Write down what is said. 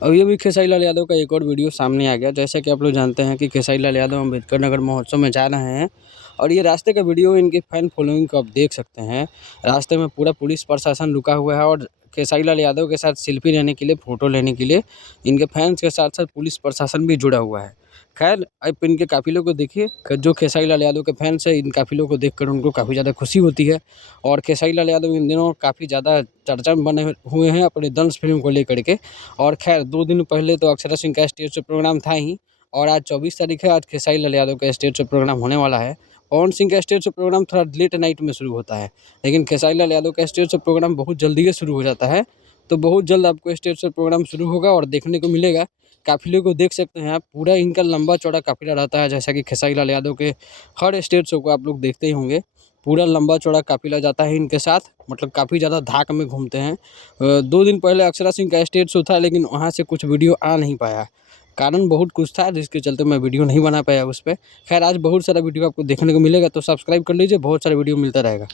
अभी खेसारी लाल यादव का एक और वीडियो सामने आ गया। जैसा कि आप लोग जानते हैं कि खेसारी लाल यादव अम्बेडकर नगर महोत्सव में जा रहे हैं और ये रास्ते का वीडियो इनके फैन फॉलोइंग को आप देख सकते हैं। रास्ते में पूरा पुलिस प्रशासन रुका हुआ है और खेसारी लाल यादव के साथ सेल्फी लेने के लिए, फ़ोटो लेने के लिए इनके फैन्स के साथ-साथ पुलिस प्रशासन भी जुड़ा हुआ है। ख़ैर अब इनके काफ़िले को देखिए, जो खेसारी लाल यादव के फैन्स हैं, इन काफ़िलों को देखकर उनको काफ़ी ज़्यादा खुशी होती है और खेसारी लाल यादव इन दिनों काफ़ी ज़्यादा चर्चा में बने हुए हैं अपनी दंश फ़िल्म को लेकर के। और ख़ैर 2 दिन पहले तो अक्षरा सिंह का स्टेज शो प्रोग्राम था ही और आज 24 तारीख है, आज खेसारी लाल यादव का स्टेज शो प्रोग्राम होने वाला है। पवन सिंह का स्टेज शो प्रोग्राम थोड़ा लेट नाइट में शुरू होता है, लेकिन खेसारी लाल यादव का स्टेज शो प्रोग्राम बहुत जल्दी ही शुरू हो जाता है। तो बहुत जल्द आपको स्टेज शो प्रोग्राम शुरू होगा और देखने को मिलेगा। काफ़िले को देख सकते हैं आप, पूरा इनका लंबा-चौड़ा काफ़िला रहता है, जैसा कि खेसारी लाल यादव के हर स्टेज शो को आप लोग देखते ही होंगे। पूरा लंबा-चौड़ा काफ़िला जाता है इनके साथ, मतलब काफ़ी ज़्यादा धाक में घूमते हैं। 2 दिन पहले अक्षरा सिंह का स्टेज शो था, लेकिन वहाँ से कुछ वीडियो आ नहीं पाया। कारण बहुत कुछ था जिसके चलते मैं वीडियो नहीं बना पाया उस पे। ख़ैर आज बहुत सारा वीडियो आपको देखने को मिलेगा, तो सब्सक्राइब कर लीजिए, बहुत सारा वीडियो मिलता रहेगा।